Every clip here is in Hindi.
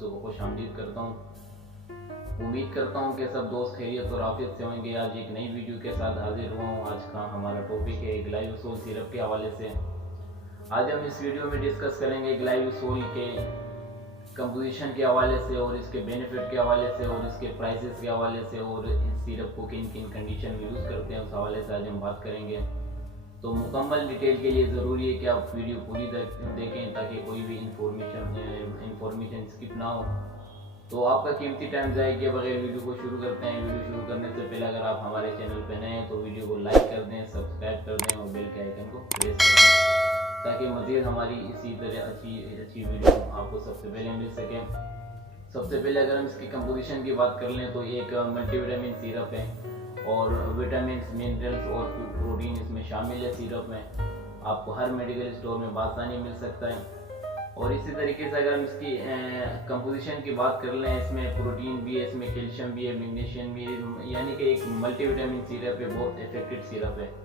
दोस्तों को खुशामदीद करता हूँ। उम्मीद करता हूँ कि सब दोस्त खैरियत और आफियत से होंगे। आज एक नई वीडियो के साथ हाजिर हुआ हूँ। आज का हमारा टॉपिक है ग्लाइकोसोल सिरप के हवाले से। आज हम इस वीडियो में डिस्कस करेंगे ग्लाइकोसोल के कंपोजिशन के हवाले से और इसके बेनिफिट के हवाले से और इसके प्राइसेस के हवाले से और इस सिरप को किन किन कंडीशन में यूज़ करते हैं उस हवाले से आज हम बात करेंगे। तो मुकम्मल डिटेल के लिए ज़रूरी है कि आप वीडियो पूरी देखें ताकि कोई भी इंफॉर्मेशन स्किप ना हो। तो आपका कीमती टाइम ज़ाया किए बगैर वीडियो को शुरू करते हैं। वीडियो शुरू करने से पहले अगर आप हमारे चैनल पर नए हैं तो वीडियो को लाइक कर दें, सब्सक्राइब कर दें और बेल के आइकन को प्रेस कर दें ताकि मज़ीद हमारी इसी तरह अच्छी वीडियो आपको सबसे पहले मिल सके। सबसे पहले अगर हम इसकी कंपोजिशन की बात कर लें तो ये एक मल्टीविटामिन सिरप है और विटामिन, मिनरल्स और प्रोटीन इसमें शामिल है। सिरप में आपको हर मेडिकल स्टोर में आसानी मिल सकता है। और इसी तरीके से अगर हम इसकी कंपोजिशन की बात कर लें, इसमें प्रोटीन भी है, इसमें कैल्शियम भी है, मैग्नीशियम भी है, यानी कि एक मल्टीविटामिन सिरप है, बहुत इफेक्टिव सिरप है।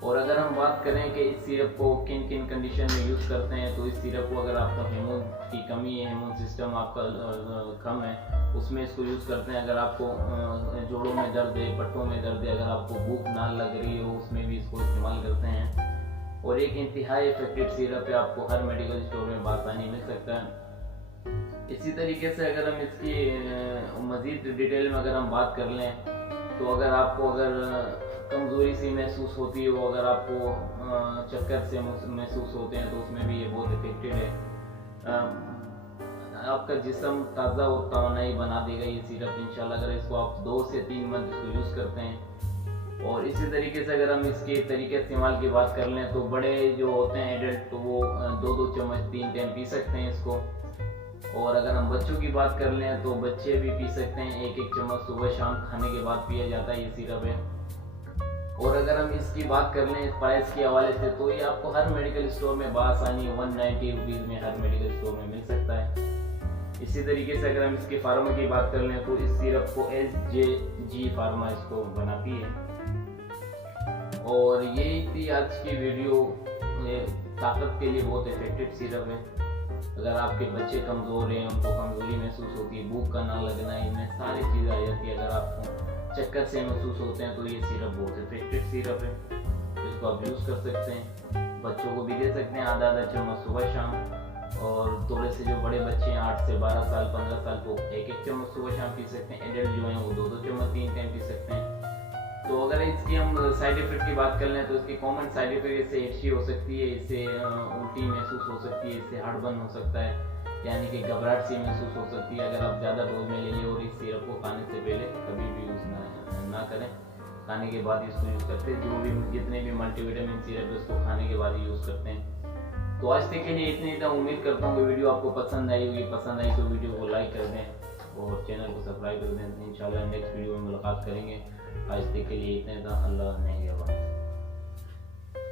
और अगर हम बात करें कि इस सिरप को किन किन कंडीशन में यूज़ करते हैं तो इस सिरप को अगर आपका हार्मोन की कमी है, हार्मोन सिस्टम आपका कम है, उसमें इसको यूज़ करते हैं। अगर आपको जोड़ों में दर्द है, पट्टों में दर्द है, अगर आपको भूख ना लग रही हो, उसमें भी इसको इस्तेमाल करते हैं। और एक इंतहाई इफेक्टिव सिरप है, आपको हर मेडिकल स्टोर में आसानी मिल सकता है। इसी तरीके से अगर हम इसकी मज़ीद डिटेल में अगर हम बात कर लें तो अगर कमज़ोरी सी महसूस होती हो, अगर आपको चक्कर से महसूस होते हैं तो उसमें भी ये बहुत इफेक्टिव है। आपका जिस्म ताज़ा और तवानाई बना देगा ये सिरप इंशाल्लाह, अगर इसको आप 2 से 3 मंथ इसको यूज़ करते हैं। और इसी तरीके से अगर हम इसके तरीके इस्तेमाल की बात कर लें तो बड़े जो होते हैं एडल्ट तो वो 2-2 चम्मच 3 टाइम पी सकते हैं इसको। और अगर हम बच्चों की बात कर लें तो बच्चे भी पी सकते हैं, 1-1 चम्मच सुबह शाम खाने के बाद पिया जाता है ये सिरप है। और अगर हम इसकी बात कर लें प्राइस के हवाले से तो ये आपको हर मेडिकल स्टोर में बासानी 190 रुपीज़ में हर मेडिकल स्टोर में मिल सकता है। इसी तरीके से अगर हम इसके फार्मा की बात कर लें तो इस सिरप को SJG फार्मा इसको बनाती है। और ये थी आज की वीडियो। ताकत के लिए बहुत इफेक्टिव सिरप है। अगर आपके बच्चे कमज़ोर हैं, उनको कमज़ोरी महसूस होती है, भूख का ना लगना, इनमें सारी चीज़ें आ जाती है। अगर आपको चक्कर से महसूस होते हैं तो ये सिरप बहुत इफेक्टिव सिरप है, इसको आप यूज़ कर सकते हैं। बच्चों को भी दे सकते हैं आधा चम्मच सुबह शाम। और थोड़े से जो बड़े बच्चे हैं 8 से 12 साल 15 साल को 1-1 चम्मच सुबह शाम पी सकते हैं। एडल्ट जो हैं वो 2-2 चम्मच 3 टाइम पी सकते हैं। तो अगर इसकी हम साइड इफेक्ट की बात कर लें तो इसकी कॉमन साइड इफेक्ट इससे एडशी हो सकती है, इससे उल्टी महसूस हो सकती है, इससे हार्ट बर्न हो सकता है, यानी कि घबराहट सी महसूस हो सकती है अगर आप ज़्यादा डोज में ले लें। और इस सिरप को खाने से पहले कभी भी यूज़ ना करें, खाने के बाद इसको यूज़ करते हैं। जो भी जितने भी मल्टीविटामिन सिरप है उसको खाने के बाद ही यूज़ करते हैं। तो आज तक के लिए इतने ही था। उम्मीद करता हूँ कि वीडियो आपको पसंद आई होगी। पसंद आई तो वीडियो को लाइक कर दें और चैनल को सब्सक्राइब कर दें। इंशाल्लाह नेक्स्ट वीडियो में मुलाकात करेंगे। आज तक के लिए इतने था। अल्लाह ने